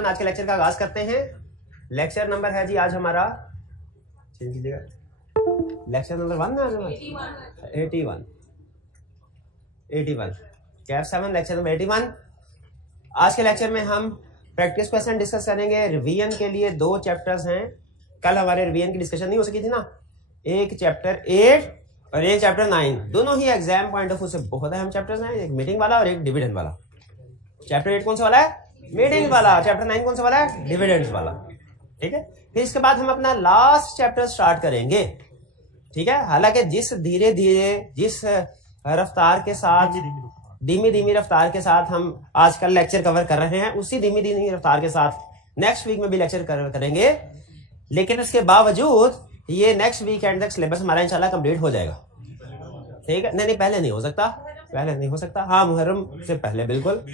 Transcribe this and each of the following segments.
7 आज के लेक्चर का आगाज करते हैं। लेक्चर नंबर है जी आज हमारा, चेंज कीजिएगा, लेक्चर नंबर 1 ना, 81 कैफ 7 लेक्चर नंबर 81। आज के लेक्चर में हम प्रैक्टिस क्वेश्चन डिस्कस करेंगे। रिवीजन के लिए 2 चैप्टर्स हैं। कल हमारे रिवीजन की डिस्कशन नहीं हो सकी थी ना, एक चैप्टर 8 और एक चैप्टर 9, दोनों ही एग्जाम पॉइंट ऑफ व्यू से बहुत अहम चैप्टर्स हैं, एक मीटिंग वाला और एक डिविडेंड वाला। चैप्टर 8 कौन सा वाला है? मीटिंग वाला। चैप्टर 9 कौन सा वाला है? डिविडेंड्स वाला। ठीक है, फिर इसके बाद हम अपना लास्ट चैप्टर स्टार्ट करेंगे। ठीक है, हालांकि जिस धीरे धीरे जिस रफ्तार के साथ, धीमी धीमी रफ्तार के साथ हम आजकल लेक्चर कवर कर रहे हैं, उसी धीमी धीमी रफ्तार के साथ नेक्स्ट वीक में भी लेक्चर कवर करेंगे। लेकिन उसके बावजूद ये नेक्स्ट वीक एंड तक सिलेबस हमारा इंशाल्लाह कंप्लीट हो जाएगा। ठीक है, नहीं पहले नहीं हो सकता, पहले नहीं हो सकता। हाँ, मुहर्रम से पहले, बिल्कुल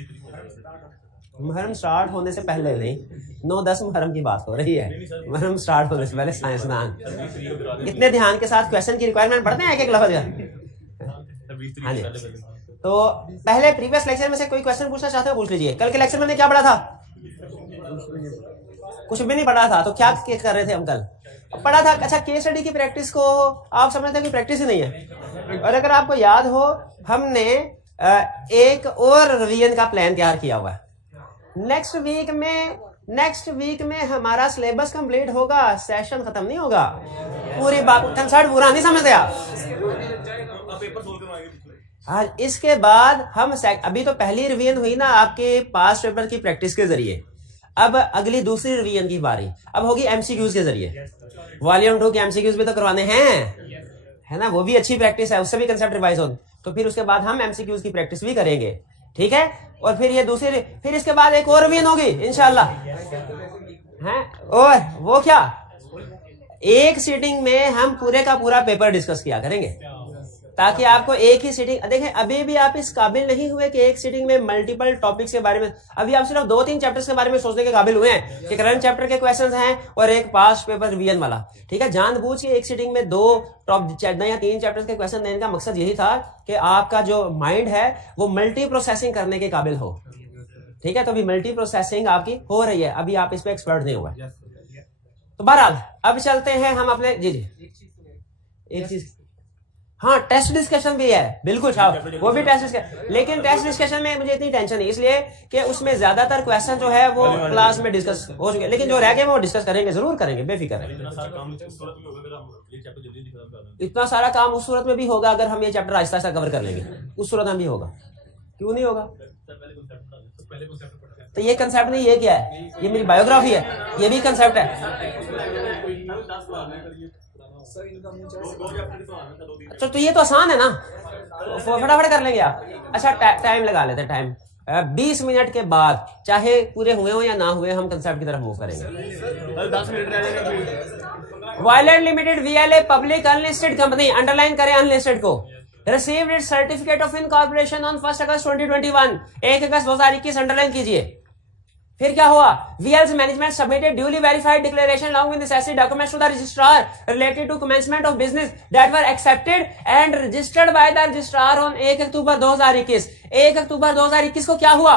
मुहर्रम स्टार्ट होने से पहले नहीं, 9-10 मुहर्रम की बात हो रही है। मुहर्रम स्टार्ट होने से पहले साइंसदान इतने ध्यान के साथ क्वेश्चन की रिक्वायरमेंट पढ़ते हैं एक लफ्ज का। हाँ जी, तो पहले प्रीवियस लेक्चर में से कोई क्वेश्चन पूछना चाहते हो पूछ लीजिए। कल के लेक्चर में क्या पढ़ा था? कुछ भी नहीं पढ़ा था। तो क्या कर रहे थे हम? कल पढ़ा था, अच्छा, केस स्टडी की प्रैक्टिस को आप समझते हैं कि प्रैक्टिस ही नहीं है। और अगर आपको याद हो, हमने एक और रिवीजन का प्लान तैयार किया हुआ है। नेक्स्ट वीक में हमारा सिलेबस कंप्लीट होगा, सेशन खत्म नहीं होगा। पूरी बात कंसेप्ट पूरा नहीं समझते आप। आज इसके बाद हम अभी तो पहली रिवीजन हुई ना आपके पास्ट पेपर की प्रैक्टिस के जरिए, अब अगली दूसरी रिवीजन की बारी अब होगी एमसीक्यूज के जरिए। वॉल्यूम 2 के एमसीक्यूज भी तो करवाने हैं, है ना, वो भी अच्छी प्रैक्टिस है, उससे भी कंसेप्ट रिवाइज हो। तो फिर उसके बाद हम एमसीक्यूज की प्रैक्टिस भी करेंगे। ठीक है, और फिर ये दूसरी, फिर इसके बाद एक और रिवीजन होगी इंशाल्लाह, हैं। और वो क्या, एक सीटिंग में हम पूरे का पूरा पेपर डिस्कस किया करेंगे, ताकि आपको एक ही सीटिंग, देखें अभी भी आप इस काबिल नहीं हुए कि एक सीटिंग में मल्टीपल टॉपिक्स के बारे में, अभी आप सिर्फ 2-3 चैप्टर्स के बारे में सोचने के काबिल हुए हैं कि करंट चैप्टर के क्वेश्चंस हैं और एक पास्ट पेपर रिवीजन वाला। ठीक है, जानबूझ के एक सीटिंग में 2 टॉप या 3 चैप्टर्स के क्वेश्चन देने का मकसद यही था कि आपका जो माइंड है वो मल्टी प्रोसेसिंग करने के काबिल हो। ठीक है, तो अभी मल्टी प्रोसेसिंग आपकी हो रही है, अभी आप इस पर एक्सपर्ट नहीं हुए। तो बहरहाल अब चलते हैं हम अपने, जी एक चीज, हाँ, टेस्ट डिस्कशन भी है, बिल्कुल साहब, वो भी टेस्ट डिस्कशन। लेकिन टेस्ट डिस्कशन में मुझे इतनी टेंशन नहीं, इसलिए कि उसमें ज्यादातर क्वेश्चन जो है वो क्लास में डिस्कस हो चुके, लेकिन जो रह गए वो डिस्कस करेंगे, जरूर करेंगे, बेफिक्र है। इतना सारा काम उस सूरत में भी होगा अगर हम ये चैप्टर आहिस्ता आहिस्ता कवर कर लेंगे, उस सूरत में भी होगा। क्यों नहीं होगा? तो ये कंसेप्ट नहीं, ये क्या है? ये मेरी बायोग्राफी है, ये भी कंसेप्ट है। अच्छा, तो ये तो आसान है ना, फटाफट कर लेंगे आप। अच्छा, टाइम लगा लेते हैं, टाइम 20 मिनट के बाद, चाहे पूरे हुए हो या ना हुए, हम कंसेप्ट की तरफ मूव करेंगे। 10 minute. Violent limited VLA public unlisted company, underline करें अनलिस्टेड को, received it's certificate of incorporation on 1 August 2021, 1 August 2021 underline कीजिए। फिर क्या हुआ? VL's management submitted duly verified declaration along with necessary documents to the registrar related to commencement of business that were accepted and registered by the registrar on 1 अक्टूबर 2021। 1 अक्टूबर 2021 को क्या हुआ?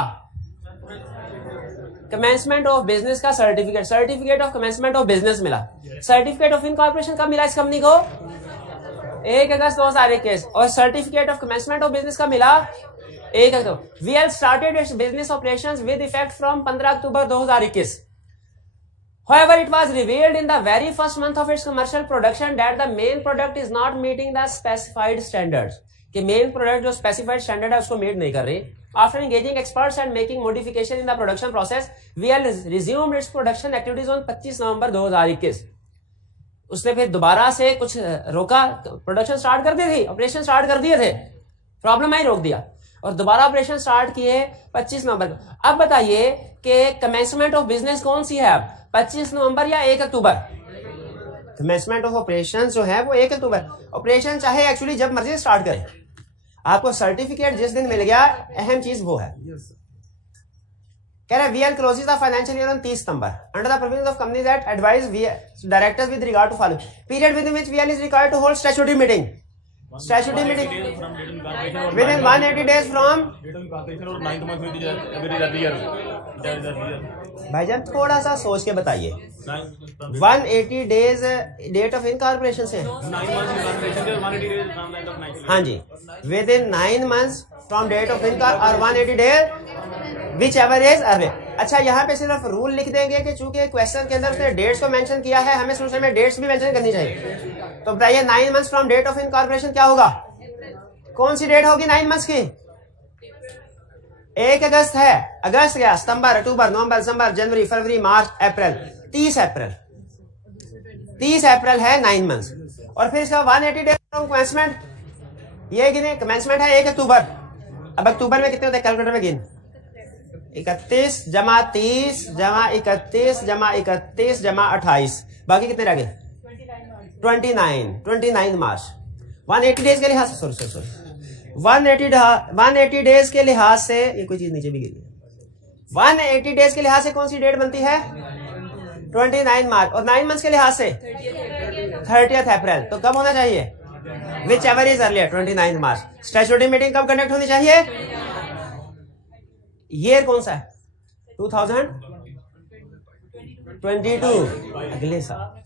Commencement of business का certificate of commencement of business मिला। Certificate of incorporation कब मिला इस company को? 1 अगस्त 2021। और certificate of commencement of business का मिला 1 अक्टूबर। VL started its business operations with effect from 15 October 2021। However, it was revealed in the very first month of its commercial production that the main product is not meeting the specified standards, कि main product जो specified standard है उसको meet नहीं कर रही। After engaging experts and making modification in the production process, VL resumed its production activities on 25 नवंबर 2021। उसने फिर दोबारा से कुछ रोका, प्रोडक्शन स्टार्ट कर दी थी, ऑपरेशन स्टार्ट कर दिए थे, प्रॉब्लम आई, रोक दिया और दोबारा ऑपरेशन स्टार्ट किए 25 नवंबर को। अब बताइए कि कमेंसमेंट ऑफ बिजनेस कौन सी है अब, 25 नवंबर या 1 अक्टूबर? कमेंसमेंट ऑफ ऑपरेशन जो है वो 1 अक्टूबर। ऑपरेशन चाहे एक्चुअली जब मर्जी स्टार्ट करें, आपको सर्टिफिकेट जिस दिन मिल गया, अहम चीज वो है। कह रहा है VL closes the financial year on 30 September under the provisions of companies that advise directors with regard to following period within which VL is required to hold statutory meeting। Statutory meeting with in 180 days from भाईजान थोड़ा सा सोच के बताइए 180 days date of incorporation से हाँ जी within 9 months from date of इनकॉर और 180 days whichever is early. अच्छा यहाँ पे सिर्फ रूल लिख देंगे कि चूंकि क्वेश्चन के अंदर उसने डेट्स को मेंशन किया है हमें शुरू में डेट्स भी मेंशन करनी चाहिए। तो बताइए 9 months from date of incorporation क्या होगा, कौन सी डेट होगी 9 मंथ्स की? 1 अगस्त है, अगस्त गया, सितंबर, अक्टूबर, नवंबर, दिसंबर, जनवरी, फरवरी, मार्च, अप्रैल, 30 अप्रैल है 9 मंथ्स। और फिर इसका 180 डेज फ्रॉम कमेंसमेंट, ये गिने कमेंसमेंट है 1 अक्टूबर। अब अक्टूबर में कितने होते हैं कैलकुलेटर में गिन, 31 जमा 30 जमा 31 जमा 31 जमा 28, बाकी कितने रह गए 29 मार्च। 180 डेज के लिहाज से 180 डेज के लिहाज से ये कोई चीज नीचे भी गिरी, 180 डेज के लिहाज से कौन सी डेट बनती है 29 मार्च, और 9 मंथ्स के लिहाज से 30 अप्रैल। तो कब होना चाहिए which ever is earlier 29 March. Statutory meeting कब कंडक्ट होनी चाहिए, ईयर कौन सा है 2022 अगले साल।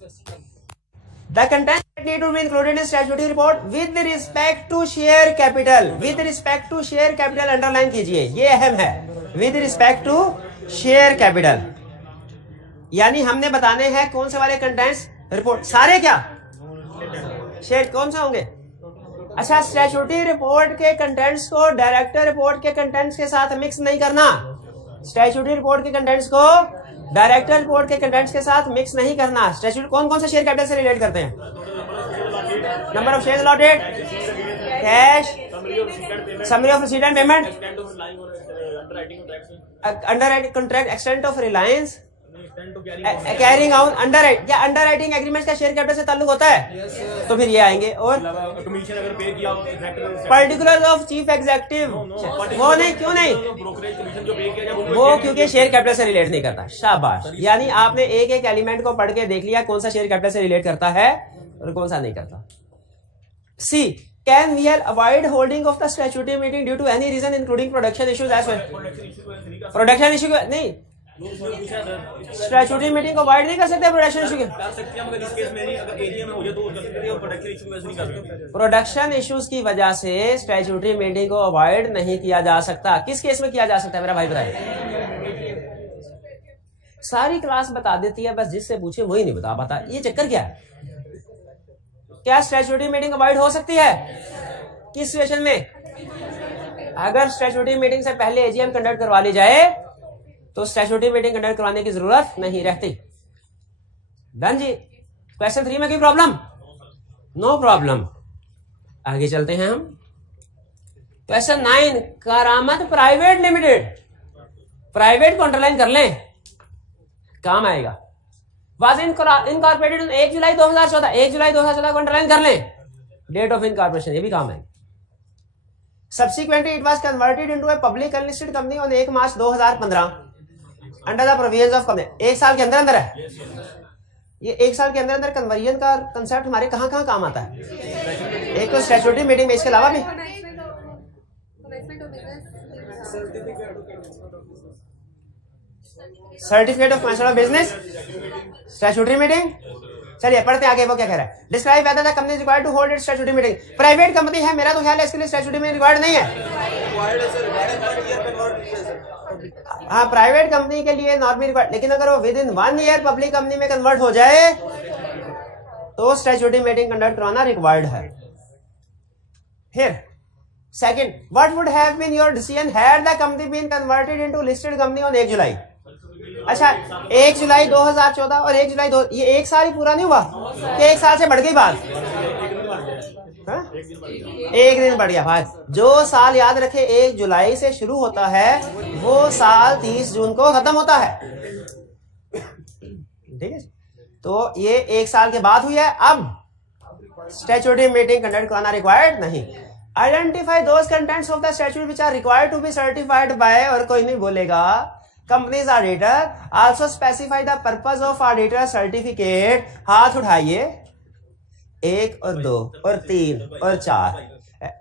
The content that need to be included in statutory report with respect to share capital, with respect to share capital underline कीजिए, ये अहम है। with respect to share capital यानी हमने बताने हैं कौन से वाले कंटेंट्स रिपोर्ट, सारे क्या शेयर कौन से होंगे। अच्छा स्टैट्यूटरी रिपोर्ट के कंटेंट्स को डायरेक्टर रिपोर्ट के कंटेंट्स के साथ मिक्स नहीं करना, स्टैट्यूटरी रिपोर्ट के कंटेंट्स को डायरेक्टर रिपोर्ट के कंटेंट्स के साथ मिक्स नहीं करना। स्टैट्यूटरी कौन कौन से शेयर कैपिटल से रिलेट करते हैं, number of shares allotted, cash, summary of receipt and payment, underwriting contract, extent of Reliance, carrying out underwrite या अंडरराइटिंग एग्रीमेंट का शेयर कैपिटल से ताल्लुक होता है तो फिर ये आएंगे। और कमीशन अगर पे किया पर्टिकुलर्स ऑफ चीफ एग्जीक्यूटिव वो नहीं, क्यों नहीं, ब्रोकरेज कमीशन जो पे किया वो क्योंकि शेयर कैपिटल से रिलेट नहीं करता। शाबाश, यानी आपने एक एक एलिमेंट को पढ़ के देख लिया कौन सा शेयर कैपिटल से रिलेट करता है और कौन सा नहीं करता। C can we avoid holding of the statutory meeting due to any reason including production issues as well. Production issue नहीं, स्टैट्यूटरी मीटिंग को अवॉइड नहीं कर सकते प्रोडक्शन इशू के, प्रोडक्शन इश्यूज की वजह से स्टैट्यूटरी मीटिंग को अवॉइड नहीं किया जा सकता। किस केस में किया जा सकता है मेरा भाई बताइए, सारी क्लास बता देती है बस जिससे पूछे वही नहीं बता पाता, ये चक्कर क्या है। क्या स्टैट्यूटरी मीटिंग अवॉइड हो सकती है, किस सिचुएशन में, अगर स्टैट्यूटरी मीटिंग से पहले एजीएम कंडक्ट करवा ली जाए तो स्टैट्यूटरी मीटिंग कंडक्ट करवाने की जरूरत नहीं रहती। डन जी। क्वेश्चन 3 में कोई प्रॉब्लम, नो प्रॉब्लम। आगे चलते हैं हम। क्वेश्चन 9 करामत प्राइवेट लिमिटेड, प्राइवेट को अंडरलाइन कर लें काम आएगा। वाज इनकॉर्पोरेटेड 1 जुलाई 2014, 1 जुलाई 2014 को अंडरलाइन कर लें, डेट ऑफ इनकॉर्पोरेशन, ये भी काम है। Subsequently, it was converted into a public unlisted company on 1 March 2015 under the provisions of company. 1 साल के अंदर है ये, 1 साल के अंदर कन्वर्जन का कंसेप्ट हमारे कहाँ कहाँ काम आता है। एक तो स्टैट्यूटरी मीटिंग में, इसके अलावा भी certificate of commencement of business, statutory meeting. चलिए पढ़ते आगे, वो क्या कह रहा है। Describe whether the company is required to hold its statutory meeting. Private company है, मेरा तो ख्याल है इसके लिए स्टैट्यूटरी मीटिंग रिक्वायर्ड नहीं है। हाँ प्राइवेट कंपनी के लिए नॉर्मली रिक्वायर्ड, लेकिन अगर वो within 1 year public company में कन्वर्ट हो जाए तो स्टैट्यूटरी मीटिंग कंडक्ट करवाना रिक्वायर्ड है। फिर second, what would have been your decision had the company been converted into listed company on 1 July. अच्छा 1 जुलाई 2014 और 1 जुलाई ये 1 साल ही पूरा नहीं हुआ कि 1 साल से बढ़ गई बात, एक दिन बढ़ गया भाई। जो साल याद रखे 1 जुलाई से शुरू होता है वो साल 30 जून को खत्म होता है, ठीक है। तो ये 1 साल के बाद हुई है। अब स्टैट्यूटरी मीटिंग कंडक्ट कराना रिक्वायर्ड नहीं। Identify those contents of the statute which are required to be certified by, और कोई नहीं बोलेगा companies auditor also specify the purpose of auditor certificate. हाथ उठाइए, 1 और 2 और 3 और 4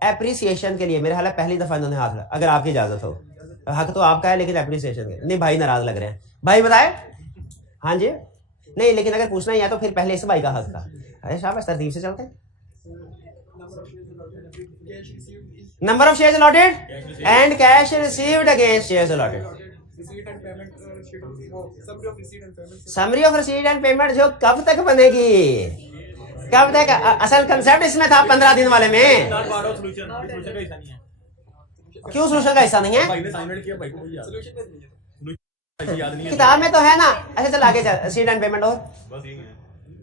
एप्रिसिएशन के लिए मेरे ख्याल है पहली दफा इन्होंने हाथ लगा, अगर आपकी इजाजत हो। हक तो आपका है लेकिन एप्रिसिएशन के नहीं। भाई नाराज लग रहे हैं, भाई बताए। हाँ जी नहीं, लेकिन अगर पूछना ही है तो फिर पहले इस भाई का हक था। अरे शाबाश, तरतीब से चलते हैं। Number of shares allotted and cash received against shares allotted. Summary of receipt and payment जो कब तक बनेगी, कब तक? असल कंसेप्ट इसमें था 15 दिन वाले में। क्यों सोल्यूशन का हिस्सा नहीं है? किताब में तो है ना। अच्छा चल आगे चल, रिसीट एंड पेमेंट और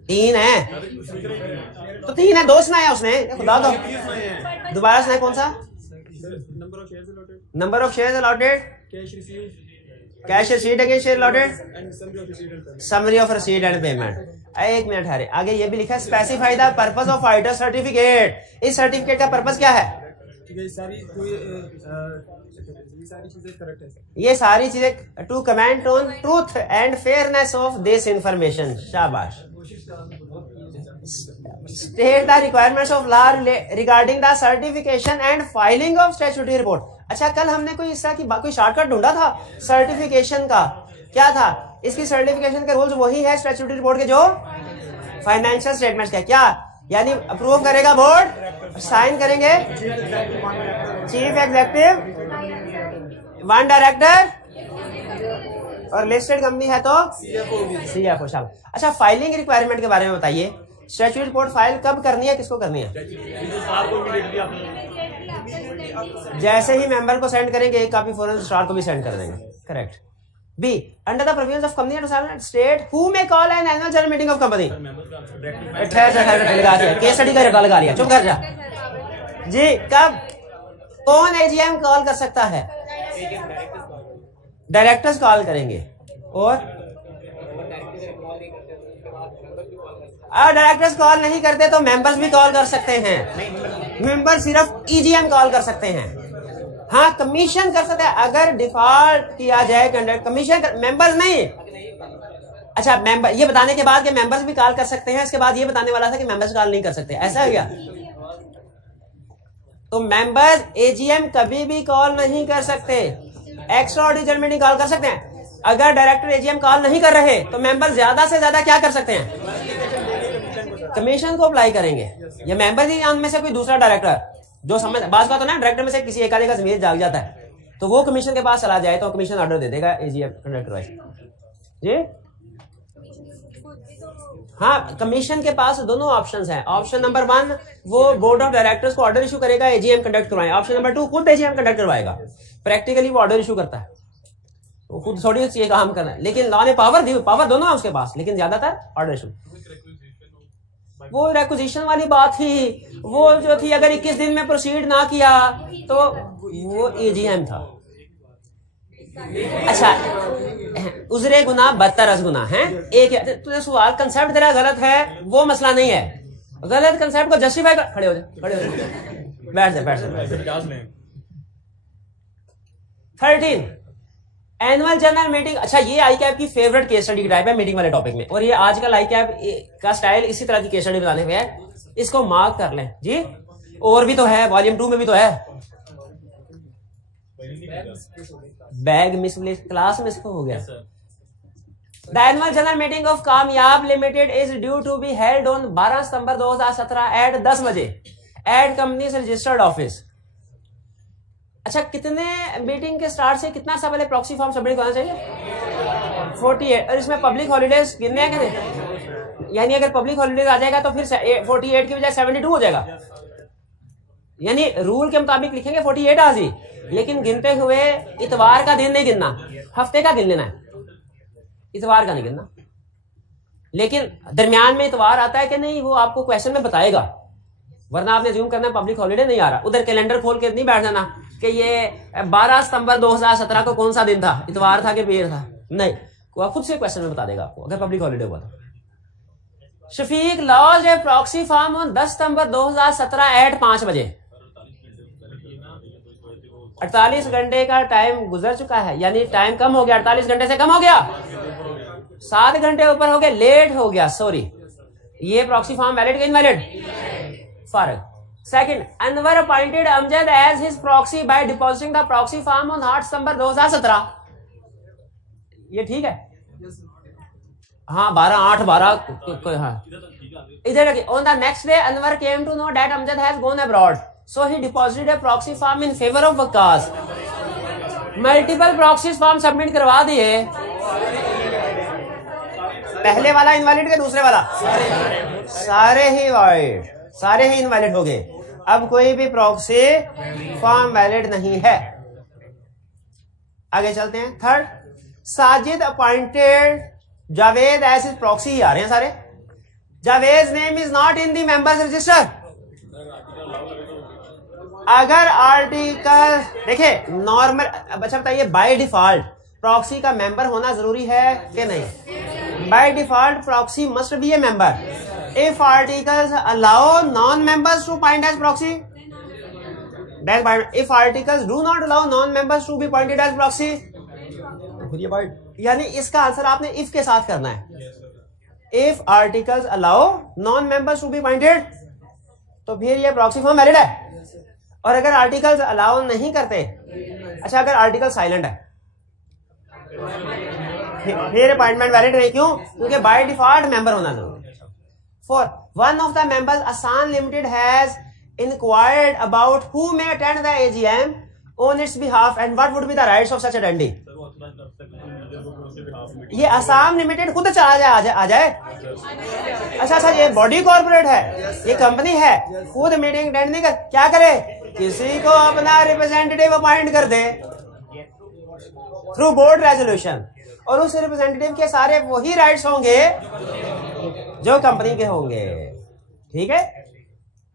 3 है तो 3 है, 2 सुनाया उसने, खुदा दो दोबारा सुनाया। कौन सा? Number of shares allotted, cash receipt against share allotted, summary of receipt and payment. एक मिनट हरे, आगे ये भी लिखा है specify the purpose of auditor certificate. इस सर्टिफिकेट का पर्पस क्या है? ये सारी चीजें to comment on truth and fairness of this information. शाबाश। State the requirements of law regarding the certification and filing of statutory report. अच्छा कल हमने कोई इस तरह की कोई शॉर्टकट ढूंढा था सर्टिफिकेशन का, क्या था? इसकी सर्टिफिकेशन के रूल्स वही है स्टैट्यूटरी रिपोर्ट के जो फाइनेंशियल स्टेटमेंट्स के। क्या यानी अप्रूव करेगा बोर्ड, साइन करेंगे चीफ एग्जीक्यूटिव, 1 डायरेक्टर और लिस्टेड कंपनी है तो सीएफओ। शाबाश। अच्छा फाइलिंग रिक्वायरमेंट के बारे में बताइए। स्टैट्यूटरी रिपोर्ट फाइल कब करनी है, किसको करनी है? जैसे ही मेंबर को सेंड करेंगे एक कॉपी फौरन रजिस्ट्रार को भी सेंड कर देंगे। Correct. Be under the provisions of company state who may call an annual general meeting of company. Case study का रिकॉल लगा लिया, चुप कर जा जी। कब कौन एजीएम कॉल कर सकता है? डायरेक्टर्स कॉल करेंगे और डायरेक्टर्स कॉल नहीं करते तो मेंबर्स भी कॉल कर सकते हैं। मेंबर सिर्फ ईजीएम कॉल कर सकते हैं। हाँ कमीशन कर सकते हैं अगर डिफॉल्ट किया जाए कंडक्ट कमीशन मेंबर्स नहीं। अच्छा मेंबर ये बताने के बाद कि मेंबर्स भी कॉल कर सकते हैं, इसके बाद ये बताने वाला था कि मेंबर्स कॉल नहीं कर सकते, ऐसा है क्या? तो मेंबर्स एजीएम कभी भी कॉल नहीं कर सकते। Extra ordinary general meeting call कर सकते हैं। अगर डायरेक्टर एजीएम कॉल नहीं कर रहे तो मेंबर ज्यादा से ज्यादा क्या कर सकते हैं? कमीशन को अप्लाई करेंगे। या मेंबर ही में से कोई दूसरा डायरेक्टर जो समझ बात का तो ना डायरेक्टर में से किसी एक आधे का जमीर जाग जाता है तो वो कमीशन के पास चला जाए तो कमीशन ऑर्डर दे देगा एजीएम कंडक्टर वाइज जी। हाँ कमीशन के पास दोनों ऑप्शंस हैं। ऑप्शन नंबर 1 वो बोर्ड ऑफ डायरेक्टर्स को ऑर्डर इशू करेगा एजीएम कंडक्ट करवाएं। ऑप्शन नंबर 2 खुद एजीएम कंडक्ट करवाएगा। प्रैक्टिकली वो ऑर्डर इशू करता है, वो खुद थोड़ी ये काम करना है, लेकिन लॉ ने पावर दी, पावर दोनों है उसके पास, लेकिन ज्यादातर ऑर्डर इशू। वो रेक्विजिशन वाली बात थी, वो जो थी अगर 21 दिन में प्रोसीड ना किया तो वो एजीएम था। अच्छा उजरे गुना बदतर गुना है एक। तुझे सवाल कंसेप्ट तेरा गलत है वो मसला नहीं है, गलत कंसेप्ट को जस्टिफाई कर। खड़े हो जा, खड़े हो जा, बैठ जा, बैठ जा। 13 एनुअल जनरल मीटिंग। अच्छा ये आई कैप की फेवरेट केस स्टडी की टाइप है मीटिंग वाले टॉपिक में, और ये आजकल आई कैप का स्टाइल इसी तरह की केस स्टडी बनाने में है। इसको मार्क कर लें जी। और भी तो है, वॉल्यूम 2 में भी तो है। बैग मिस क्लास मिस हो गया। The annual general meeting of Kamyab limited is due to be held on 12 सितंबर 2017 एट 10 बजे एट कंपनीज रजिस्टर्ड ऑफिस। अच्छा कितने मीटिंग के स्टार्ट से कितना सा पहले प्रॉक्सी फॉर्म सबमिट करना चाहिए? 48। और इसमें पब्लिक हॉलीडेज गिनने हैं कि नहीं? यानी अगर पब्लिक हॉलीडेज आ जाएगा तो फिर 48 की बजाय 72 हो जाएगा। यानी रूल के मुताबिक लिखेंगे 48 आज ही, लेकिन गिनते हुए इतवार का दिन नहीं गिनना, हफ्ते का गिन लेना है, इतवार का नहीं गिनना। लेकिन दरमियान में इतवार आता है कि नहीं वो आपको क्वेश्चन में बताएगा, वरना आपने ज्यूम करना पब्लिक हॉलीडे नहीं आ रहा। उधर कैलेंडर खोल के नहीं बैठ जाना कि ये 12 सितंबर 2017 को कौन सा दिन था, इतवार था कि पीर था, नहीं, वो खुद से क्वेश्चन में बता देगा आपको अगर पब्लिक हॉलीडे हुआ तो। Shafiq lodge a proxy form on 10 September 2017 at 5 बजे। 48 घंटे का टाइम गुजर चुका है, यानी टाइम कम हो गया, 48 घंटे से कम हो गया, 7 घंटे ऊपर हो गए, लेट हो गया, सॉरी ये प्रॉक्सी फॉर्म वैलिड का इनवैलिड? फर्क। Second, Anwar appointed Amjad as his proxy by depositing the proxy form on 8 September 2017। ये ठीक है? हाँ 12/8/12 हाँ इधर लगे। On the next day Anwar came to know that Amjad has gone abroad, so he deposited a proxy form in favour of Waqas. Multiple proxy form submit करवा दिए। पहले वाला इनवैलिड के दूसरे वाला? सारे ही वैलिड, सारे ही इनवैलिड हो गए। अब कोई भी प्रॉक्सी फॉर्म वैलिड नहीं है। आगे चलते हैं। Third, Sajid appointed Javed as his proxy. आ रहे हैं सारे। Javed name is not in the members register. अगर आर्टिकल देखे नॉर्मल, अच्छा बताइए बाय डिफॉल्ट प्रॉक्सी का मेंबर होना जरूरी है कि नहीं? By default proxy must be a member. If articles allow non members to point as proxy, if articles do not allow non members to be pointed as proxy, यानी इसका answer आपने if के साथ करना है। If articles allow non members to be appointed, तो फिर ये प्रॉक्सी फॉर्म वैलिड है। और अगर आर्टिकल्स अलाउ नहीं करते, अच्छा अगर आर्टिकल साइलेंट है फिर अपॉइंटमेंट वैलिड नहीं। क्यों? क्योंकि बाय डिफॉल्ट मेंबर होना जरूरी। Four, one of the members Asan limited has inquired about who may attend the AGM on its behalf and what would be the rights of such attendee. ये Assam limited खुद चला आ जाए। अच्छा ये बॉडी कॉर्पोरेट है, ये कंपनी है, खुद मीटिंग अटेंड नहीं कर, क्या करे? किसी को अपना रिप्रेजेंटेटिव अपॉइंट कर दे थ्रू बोर्ड रेजोल्यूशन, और उस रिप्रेजेंटेटिव के सारे वही राइट्स होंगे जो कंपनी के होंगे। ठीक है?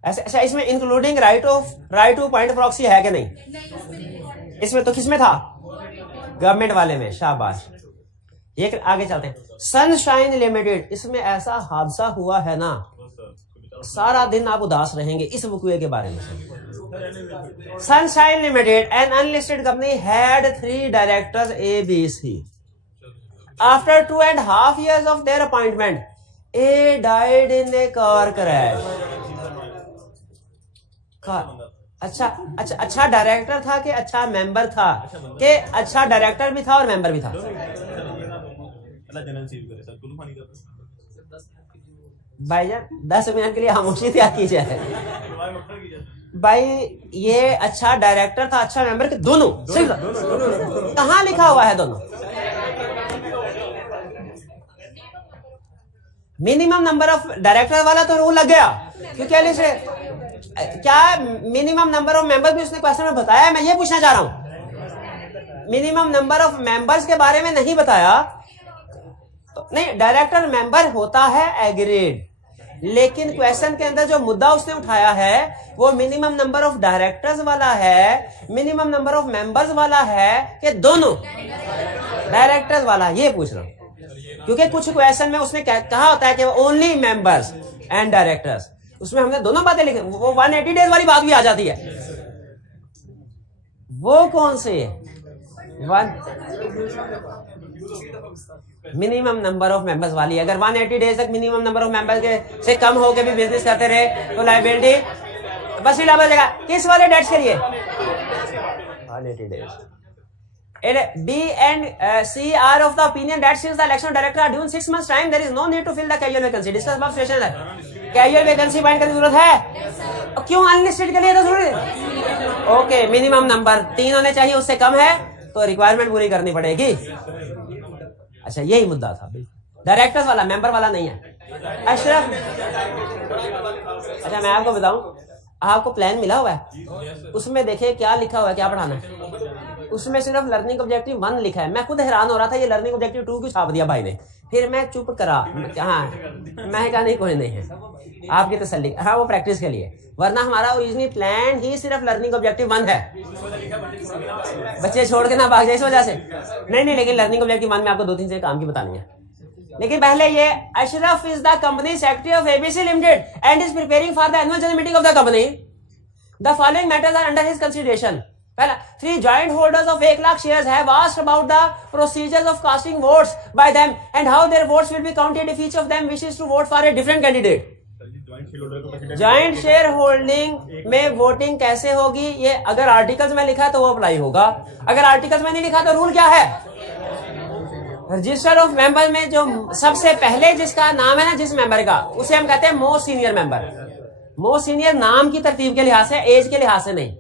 अच्छा इसमें including right two point proxy है कि नहीं? इसमें तो किसमें था? गवर्नमेंट वाले में। शाबाश। ये आगे चलते हैं। सनशाइन लिमिटेड, इसमें ऐसा हादसा हुआ है ना, सारा दिन आप उदास रहेंगे इस वकूए के बारे में। Sunshine limited, an unlisted company, had 3 directors A, B, C. After 2.5 years of their appointment, A died in a car crash. अच्छा डायरेक्टर था कि अच्छा मेंबर था? कि अच्छा डायरेक्टर भी था और मेंबर भी था। भाईजान 10 मिनट के लिए खामोशी त्याग कीजिए। भाई ये अच्छा डायरेक्टर था, अच्छा मेंबर के दोनों? कहाँ लिखा हुआ है दोनों? मिनिमम नंबर ऑफ डायरेक्टर वाला तो रूल लग गया, क्योंकि क्या मिनिमम नंबर ऑफ मेंबर्स भी उसने क्वेश्चन में बताया? मैं ये पूछना चाह रहा हूं। मिनिमम नंबर ऑफ मेंबर्स के बारे में नहीं बताया तो नहीं, डायरेक्टर मेंबर होता है एग्रीड, लेकिन क्वेश्चन के अंदर जो मुद्दा उसने उठाया है वो मिनिमम नंबर ऑफ डायरेक्टर्स वाला है, मिनिमम नंबर ऑफ मेंबर्स वाला है कि दोनों डायरेक्टर्स वाला? ये पूछ रहा हूं, क्योंकि कुछ क्वेश्चन में उसने कहा होता है कि ओनली मेंबर्स एंड डायरेक्टर्स, उसमें हमने दोनों बातें लिखी, वो 180 डेज वाली बात भी आ जाती है। वो कौन सी है? मिनिमम नंबर ऑफ मेंबर्स वाली। अगर 180 डेज तक मिनिमम नंबर ऑफ मेंबर्स के से कम हो के भी बिजनेस करते रहे तो लायबिलिटी बस ही डबल जाएगा। किस वाले डेट्स के लिए? 180 days. B and C are of the opinion that since the election director are due in 6 months time, there is no need to fill the casual vacancy. Discuss above situation है। Casual vacancy find करने की जरूरत है? क्यों? Unlisted के लिए तो जरूरी है। ओके, मिनिमम नंबर 3 होने चाहिए, उससे कम है तो रिक्वायरमेंट पूरी करनी पड़ेगी। अच्छा यही मुद्दा था। डायरेक्टर्स वाला, मेंबर वाला नहीं है। अशरफ, अच्छा मैं आपको बताऊं, आपको प्लान मिला हुआ है, उसमें देखिए क्या लिखा हुआ है, क्या पढ़ाना है। उसमें सिर्फ लर्निंग ऑब्जेक्टिव 1 लिखा है। मैं खुद हैरान हो रहा था ये लर्निंग ऑब्जेक्टिव 2 क्यों छाप दिया भाई ने। फिर मैं चुप करा, हाँ मैं कहा नहीं कोई नहीं है, आपकी तसल्ली। हाँ वो प्रैक्टिस के लिए, वरना हमारा ओरिजिनल प्लान ही सिर्फ लर्निंग ऑब्जेक्टिव 1 है। बच्चे छोड़ के ना भाग जाए इस वजह से। नहीं, लेकिन लर्निंग ऑब्जेक्टिव 1 में आपको 2-3 से काम की बतानी है। लेकिन पहले ये Ashraf is the company secretary of ABC limited and is preparing for the annual general meeting of the company. The following matters are under his consideration. पहला 3 joint holders of 1 lakh shares have asked about the procedures of casting votes by them and how their votes will be counted if each of them wishes to vote for a different candidate. Joint share holding में voting कैसे होगी, ये अगर articles में लिखा है तो वो अप्लाई होगा, अगर आर्टिकल्स में नहीं लिखा तो रूल क्या है? रजिस्टर ऑफ मेंबर में जो सबसे पहले जिसका नाम है ना, जिस मेंबर का, उसे हम कहते हैं most senior member. Most senior नाम की तरतीब के लिहाज से, एज के लिहाज से नहीं,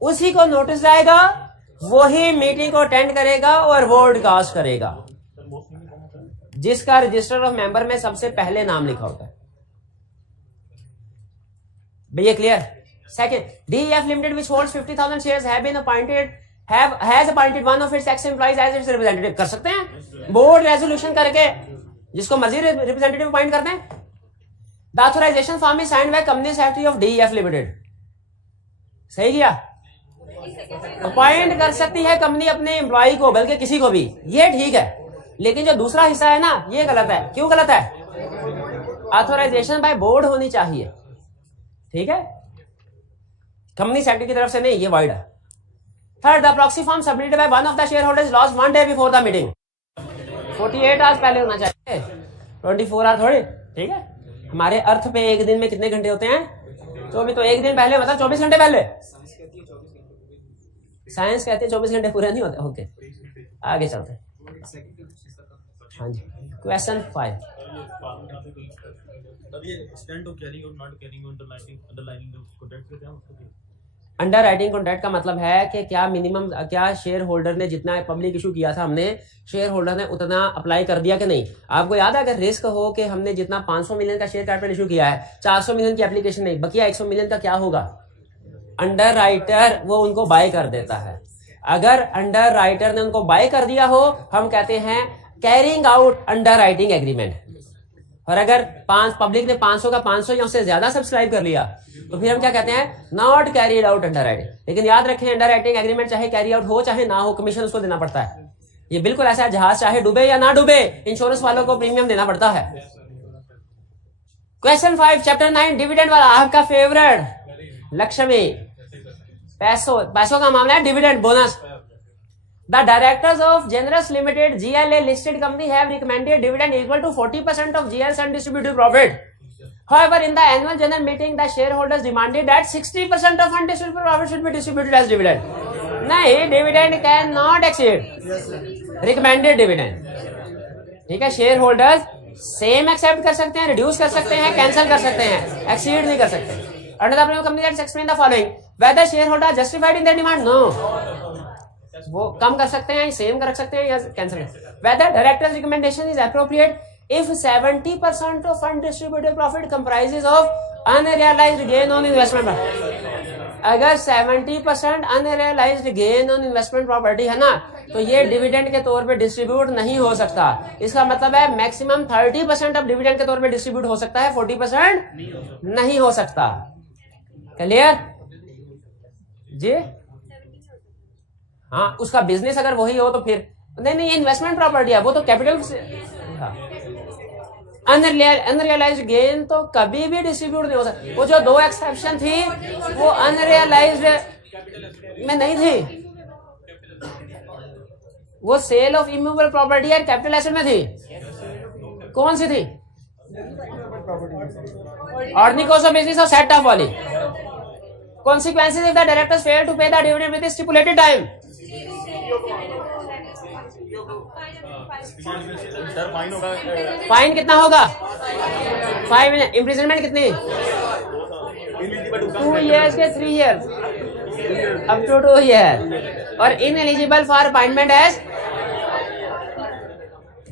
उसी को नोटिस जाएगा, वही मीटिंग को अटेंड करेगा और वोट कास्ट करेगा, जिसका रजिस्टर ऑफ मेंबर में सबसे पहले नाम लिखा होता है। भैया clear? Second, DEF limited which holds 50,000 shares has appointed one of its ex-employees as its representative। कर सकते हैं बोर्ड रेजोल्यूशन करके जिसको मर्जी रिप्रेजेंटेटिव अपॉइंट कर दें। The authorisation form is signed by company secretary of DEF limited. सही किया? अपॉइंट कर सकती है कंपनी अपने एम्प्लॉय को, बल्कि किसी को भी, ये ठीक है, लेकिन जो दूसरा हिस्सा है ना, ये गलत है। क्यों गलत है? ऑथराइजेशन बाय बोर्ड होनी चाहिए, ठीक है, कंपनी सेक्रेटरी की तरफ से नहीं, ये वाइड है। Third, the proxy form submitted by one of the share holders lost 1 day before the meeting. 48 hours पहले होना चाहिए, 24 आवर थोड़ी, ठीक है। हमारे अर्थ पे एक दिन में कितने घंटे होते हैं? 24, तो एक दिन पहले मतलब 24 घंटे पहले। साइंस कहते हैं 24 घंटे पूरे नहीं होते। ओके, आगे चलते हैं। हाँ जी, क्वेश्चन 5। अंडर राइटिंग कॉन्ट्रैक्ट का मतलब है कि क्या मिनिमम, क्या शेयर होल्डर ने जितना पब्लिक इशू किया था हमने, शेयर होल्डर ने उतना अप्लाई कर दिया कि नहीं। आपको याद है अगर रिस्क हो कि हमने जितना 500 मिलियन का शेयर कैपिटल इशू किया है, 400 मिलियन की एप्लीकेशन नहीं, बकिया 100 मिलियन का क्या होगा? अंडर राइटर वो उनको बाय कर देता है। अगर अंडर राइटर ने उनको बाय कर दिया हो, हम कहते हैं carrying out under writing agreement. और अगर पब्लिक ने 500 का 500 या उससे ज्यादा सब्सक्राइब कर लिया, तो फिर हम क्या कहते हैं? Not carried out under writing. लेकिन याद रखें, अंडर राइटिंग एग्रीमेंट चाहे कैरी आउट हो चाहे ना हो, कमीशन उसको देना पड़ता है। ये बिल्कुल ऐसा है, जहाज चाहे डूबे या ना डूबे, इंश्योरेंस वालों को प्रीमियम देना पड़ता है। क्वेश्चन 5 चैप्टर 9 डिविडेंड वाला, आपका फेवरेट लक्ष्मी। पैसों का मामला है, dividend bonus. The directors of Generous Limited GLA listed company have recommended dividend equal to 40% of GL's undistributed profit. However, in the annual general meeting, the shareholders demanded that 60% of undistributed profit should be distributed as dividend. नहीं, dividend cannot exceed recommended dividend। ठीक है, share holders same accept कर सकते हैं, reduce कर सकते हैं, cancel कर सकते हैं, एक्सीड नहीं कर सकते। Under the company that explain the following: whether shareholder justified in their demand? No, वो कम कर सकते हैं, सेम कर सकते हैं या कैंसिल कर सकते हैं। Whether director's recommendation is appropriate if 70% of undistributed profit comprises of unrealized gain on investment। अगर 70% unrealized gain on investment property है ना, तो ये डिविडेंड के तौर पे डिस्ट्रीब्यूट नहीं हो सकता। इसका मतलब है मैक्सिमम 30% ऑफ डिविडेंड के तौर पे डिस्ट्रीब्यूट हो सकता है, 40% नहीं हो सकता। क्लियर जी? हाँ, उसका बिजनेस अगर वही हो तो फिर नहीं, इन्वेस्टमेंट प्रॉपर्टी है, वो तो कैपिटल से। अनरियलाइज्ड गेन तो कभी भी डिस्ट्रीब्यूट नहीं हो सकता। वो जो 2 एक्सेप्शन थी वो अनरियलाइज्ड में नहीं थी, वो सेल ऑफ इमूवेबल प्रॉपर्टी और कैपिटल एसेट में थी। कौन सी थी? ऑर्डिनरी कॉस्ट ऑफ बिजनेस और सेट ऑफ वाली। Consequences if the directors fail to pay the dividend within stipulated time। Fine कितना होगा? 5 इम्प्रिजनमेंट कितनी? 2 years के 3 years अप टू 2 years। और ineligible for appointment as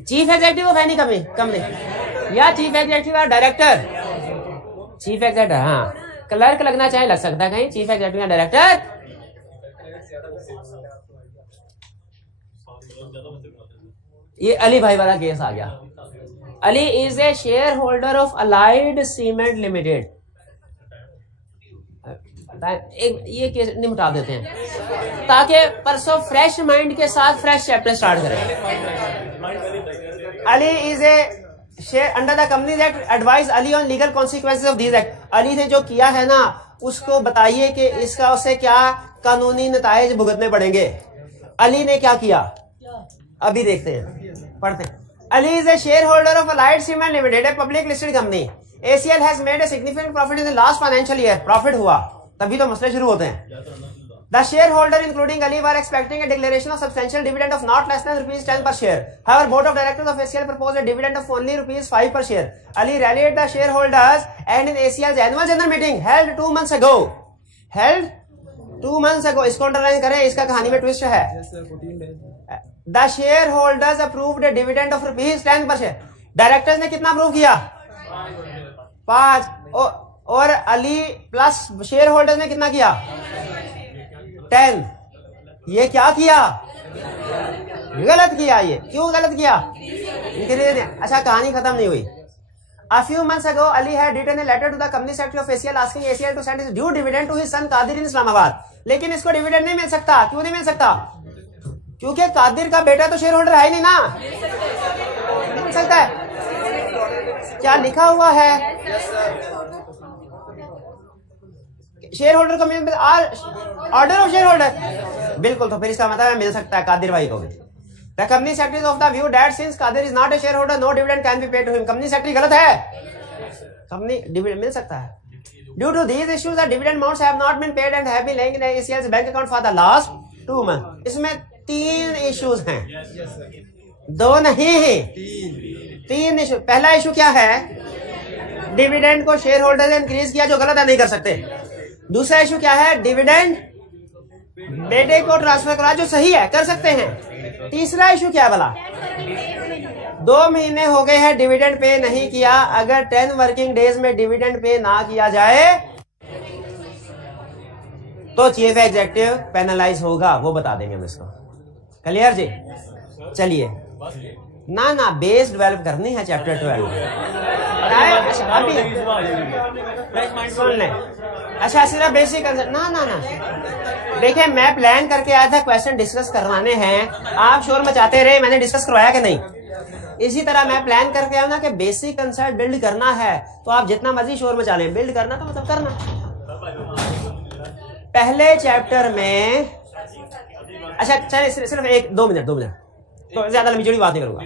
chief executive of any company या chief executive और director. Chief executive, हाँ, clerk लगना चाहे लग सकता है कहीं, चीफ एग्जीक्यूटिव या डायरेक्टर। ये अली भाई वाला केस आ गया। Ali is a share holder of allied cement limited. ये केस निपटा देते हैं ताकि परसों फ्रेश माइंड के साथ फ्रेश चैप्टर स्टार्ट करें। Ali is a share under the companies act, advise Ali on legal consequences of this act. Ali ने जो किया है ना, उसको बताइए कि इसका उससे क्या कानूनी नतायज भुगतने पड़ेंगे। अली ने क्या किया अभी देखते हैं, पढ़ते हैं। Ali is a shareholder of Allied Cement Limited, a public listed company. ACL has made a significant profit in the last financial year. Profit हुआ तभी तो मसले शुरू होते हैं। The shareholder including Ali were expecting a declaration of substantial dividend of not less than rupees 10 per share. However, board of directors of ACL proposed a dividend of only rupees 5 per share. Ali rallied the shareholders and in ACL's annual general meeting held 2 months ago. Held 2 months ago. इसको underline करें, इसका कहानी में twist है। The shareholders approved a dividend of rupees 10 per share. Directors ने कितना approve किया? 5। और अली प्लस शेयर होल्डर्स ने कितना किया? 10। ये क्या किया? गलत किया। ये क्यों गलत किया? अच्छा, कहानी खत्म नहीं हुई। A few months ago, Ali had written a letter to the company secretary of ACL asking ACL to send his due dividend to his son Qadir in Islamabad. लेकिन इसको डिविडेंड नहीं मिल सकता। क्यों नहीं मिल सकता? क्योंकि कादिर का बेटा तो शेयर होल्डर है ही नहीं ना, नहीं मिल सकता है। क्या लिखा हुआ है? शेयर होल्डर को ऑर्डर ऑफ शेयर होल्डर, बिल्कुल। तो फिर इसका मतलब मिल सकता है कादिर भाई को भी। The company secretary of the view that since Qadir is not a shareholder no dividend can be paid to him. Company secretary गलत है, कंपनी डिविडेंड मिल सकता है। Due to these issues the dividend amounts have not been paid and have been lying in ACL's bank account for the last 2 month. इसमें 3 issues हैं, 2 नहीं है, 3 issue. पहला इशू क्या है? डिविडेंड को शेयर होल्डर ने इंक्रीज किया, जो गलत है, नहीं कर सकते। दूसरा इशू क्या है? डिविडेंड बेटे को ट्रांसफर करा, जो सही है, कर सकते हैं। तीसरा इशू क्या है भला? 2 महीने हो गए हैं डिविडेंड पे नहीं किया। अगर 10 वर्किंग डेज में डिविडेंड पे ना किया जाए तो चीफ एग्जीक्यूटिव पेनलाइज होगा, वो बता देंगे हम इसको। क्लियर जी? चलिए ना बेस डेवलप करनी है चैप्टर 12। अभी सुन लें। अच्छा, सिर्फ बेसिक ना देखिए, मैं प्लान करके आया था क्वेश्चन डिस्कस करवाने हैं, आप शोर मचाते रहे, मैंने डिस्कस करवाया कि नहीं? इसी तरह मैं प्लान करके आया ना कि बेसिक कंसेप्ट बिल्ड करना है, तो आप जितना मर्जी शोर मचा लें, बिल्ड करना तो मतलब करना। पहले चैप्टर में, अच्छा चलिए सिर्फ 2 मिनट, तो ज्यादा लंबी चौड़ी बात नहीं करूंगा।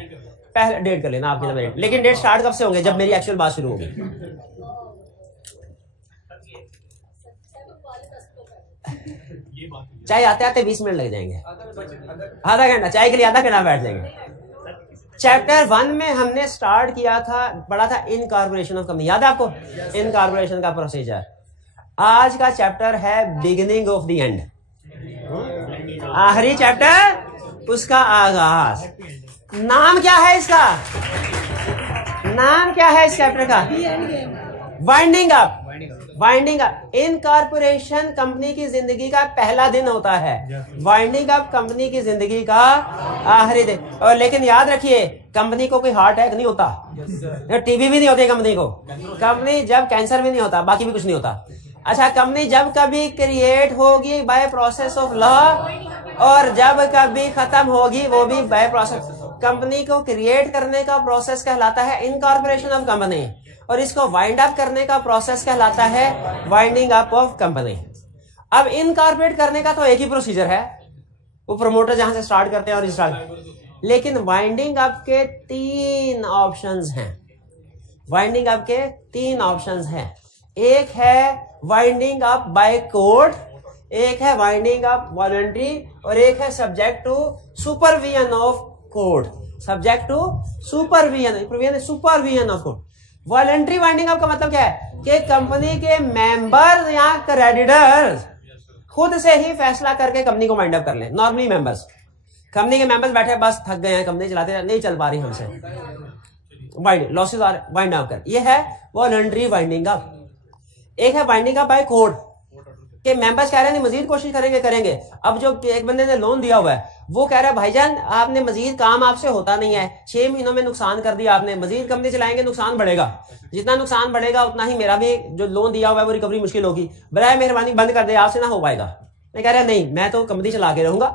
पहले डेट कर लेना आपके लिए, लेकिन डेट स्टार्ट कब से होंगे? जब मेरी एक्चुअल बात शुरू होगी। चाय आते आते 20 मिनट लग जाएंगे, आधा घंटा चाय के लिए, आधा घंटा बैठ जाएंगे। चैप्टर 1 में हमने स्टार्ट किया था, पढ़ा था इनकॉर्पोरेशन ऑफ कंपनी, याद है आपको? इनकॉर्पोरेशन का प्रोसीजर। आज का चैप्टर है बिगिनिंग ऑफ द एंड, आखिरी चैप्टर, उसका आगाज। नाम क्या है इसका? नाम क्या है इस चैप्टर का? Winding up. Winding up incorporation company की जिंदगी का पहला दिन होता है, वाइंडिंग अप कंपनी की जिंदगी का आखिरी दिन। और लेकिन याद रखिए, कंपनी को कोई हार्ट अटैक नहीं होता, टीबी भी नहीं होती कंपनी को, कंपनी जब कैंसर भी नहीं होता, बाकी भी कुछ नहीं होता। अच्छा, कंपनी जब कभी क्रिएट होगी बाय प्रोसेस ऑफ लॉ, और जब कभी खत्म होगी वो भी बाय प्रोसेस। कंपनी को क्रिएट करने का प्रोसेस कहलाता है इनकॉर्पोरेशन ऑफ कंपनी, और इसको वाइंड अप करने का प्रोसेस कहलाता है वाइंडिंग अप ऑफ कंपनी। अब इनकॉर्पोरेट करने का तो एक ही प्रोसीजर है, वो प्रमोटर जहां से स्टार्ट करते हैं और स्टार्ट, लेकिन वाइंडिंग अप के 3 ऑप्शंस हैं। वाइंडिंग अप के 3 ऑप्शंस हैं। एक है वाइंडिंग अप बाय कोर्ट, एक है वाइंडिंग अप वॉलंटरी, और एक है subject to supervision of court. Subject to supervision of court. Voluntary winding up का मतलब क्या है कि कंपनी के मेंबर या क्रेडिटर्स खुद से ही फैसला करके कंपनी को वाइंड अप कर लें। नॉर्मली मेंबर्स, कंपनी के मेंबर्स बैठे बस थक गए हैं, कंपनी चलाते नहीं चल पा रही हमसे, लॉसेस आर वाइंड अप कर, ये है वॉलंटरी वाइंडिंग अप। एक है वाइंडिंग अप बाय कोर्ट के मेंबर्स कह रहे हैं मजीद कोशिश करेंगे। अब जो एक बंदे ने लोन दिया हुआ है वो कह रहा है भाईजान आपने मजीद काम आपसे होता नहीं है, 6 महीनों में नुकसान कर दिया आपने, मजीद कंपनी चलाएंगे नुकसान बढ़ेगा, जितना नुकसान बढ़ेगा उतना ही मेरा भी जो लोन दिया हुआ है वो रिकवरी मुश्किल होगी, बराए मेहरबानी बंद कर दे, आपसे ना हो पाएगा। मैं कह रहा नहीं, मैं तो कंपनी चला के रहूंगा।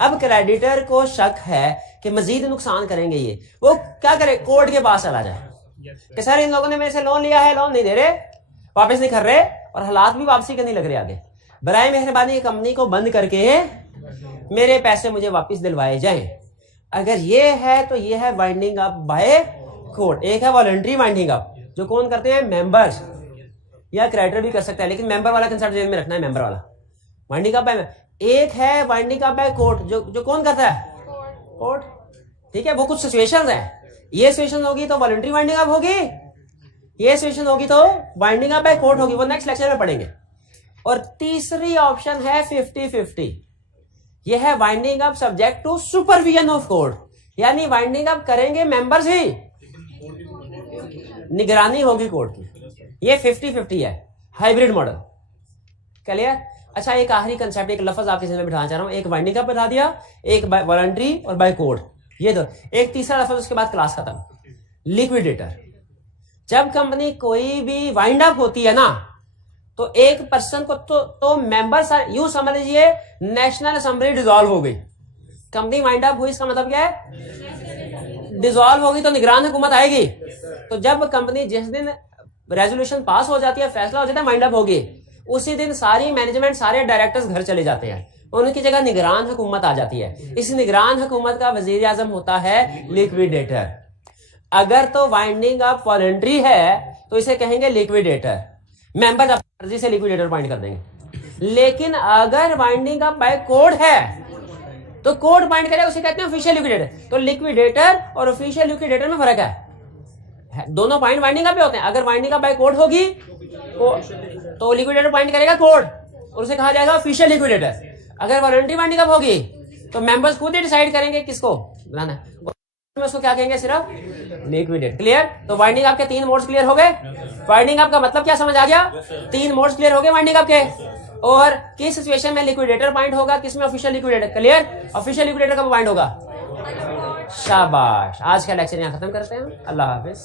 अब क्रेडिटर को शक है कि मजीद नुकसान करेंगे ये, वो क्या करे, कोर्ट के पास चला जाए कि सर इन लोगों ने मेरे से लोन लिया है, लोन नहीं दे रहे, वापस नहीं कर रहे, और हालात भी वापसी के नहीं लग रहे आगे। बराए मेहरबानी कंपनी को बंद करके मेरे पैसे मुझे वापस दिलवाए जाएं। अगर ये है तो ये है वाइंडिंग अप बाय कोर्ट। एक है वॉलंटरी वाइंडिंग अप, जो कौन करते हैं? मेंबर्स या क्रेडिटर भी कर सकता है, लेकिन मेंबर वाला कंसेप्ट जेल में रखना है, मेंबर वाला वाइंडिंग अप बाय। एक है वाइंडिंग अप बाय कोर्ट, जो कौन करता है? कोर्ट। ठीक है, वो कुछ सिचुएशंस है। ये सिचुएशन होगी तो वॉलंटरी वाइंडिंग अप होगी, ये सिचुएशन होगी तो वाइंडिंग अप बाय कोर्ट होगी। वो नेक्स्ट लेक्चर में पढ़ेंगे। और तीसरी ऑप्शन है 50-50। ये है winding up subject to supervision of court, यानी वाइंडिंग अप करेंगे मेंबर्स ही, निगरानी होगी कोर्ट की। ये 50-50 है, हाइब्रिड मॉडल। क्लियर? अच्छा, एक आखिरी कंसेप्ट, एक लफ्ज आपके सामने बिठाना चाह रहा हूं। एक वाइंडिंग अप बता दिया, एक बाय वॉलंटरी और बाय कोर्ट, ये दो। एक तीसरा लफ्ज, उसके बाद क्लास खत्म। लिक्विडेटर। जब कंपनी कोई भी वाइंड अप होती है ना, तो एक पर्सन को तो मेंबर्स यूं समझ लीजिए नेशनल असेंबली डिसॉल्व हो गई। कंपनी वाइंड अप हुई, इसका मतलब क्या है? डिसॉल्व होगी तो निगरान हुकूमत आएगी। तो जब कंपनी जिस दिन रेजोल्यूशन पास हो जाती है, फैसला हो जाता है वाइंड अप होगी, उसी दिन सारी मैनेजमेंट, सारे डायरेक्टर्स घर चले जाते हैं, उनकी जगह निगरान हुकूमत आ जाती है। इस निगरान हुकूमत का वजीर आजम होता है लिक्विडेटर। अगर तो वाइंडिंग अप वॉलंटरी है तो इसे कहेंगे लिक्विडेटर, मेंबर्स अपनी मर्जी से लिक्विडेटर अपॉइंट कर देंगे। लेकिन अगर वाइंडिंग अप बाय कोर्ट है तो कोर्ट अपॉइंट करेगा, उसे कहते हैं ऑफिशियल लिक्विडेटर। तो लिक्विडेटर और ऑफिशियल लिक्विडेटर में फर्क है, दोनों पॉइंट वाइंडिंग अप पे होते हैं। अगर वाइंडिंग अप बाय कोर्ट होगी तो लिक्विडेटर पॉइंट करेगा कोर्ट और उसे कहा जाएगा ऑफिशियल लिक्विडेटर। अगर वॉलंटरी वाइंडिंग अप होगी तो मेंबर्स खुद ही डिसाइड करेंगे किसको बनाना है, उसको क्या कहेंगे? सिर्फ लिक्विडेट। क्लियर? तो वाइंडिंग अप के 3 मोड्स क्लियर हो गए। वाइंडिंग अप का मतलब क्या समझ आ गया? 3 मोड्स क्लियर हो गए वाइंडिंग अप के। और किस सिचुएशन में लिक्विडेटर पॉइंट होगा, किसमें official liquidator. Clear? Official liquidator कब पॉइंट होगा? शाबाश। आज का लेक्चर यहाँ खत्म करते हैं। अल्लाह हाफिज।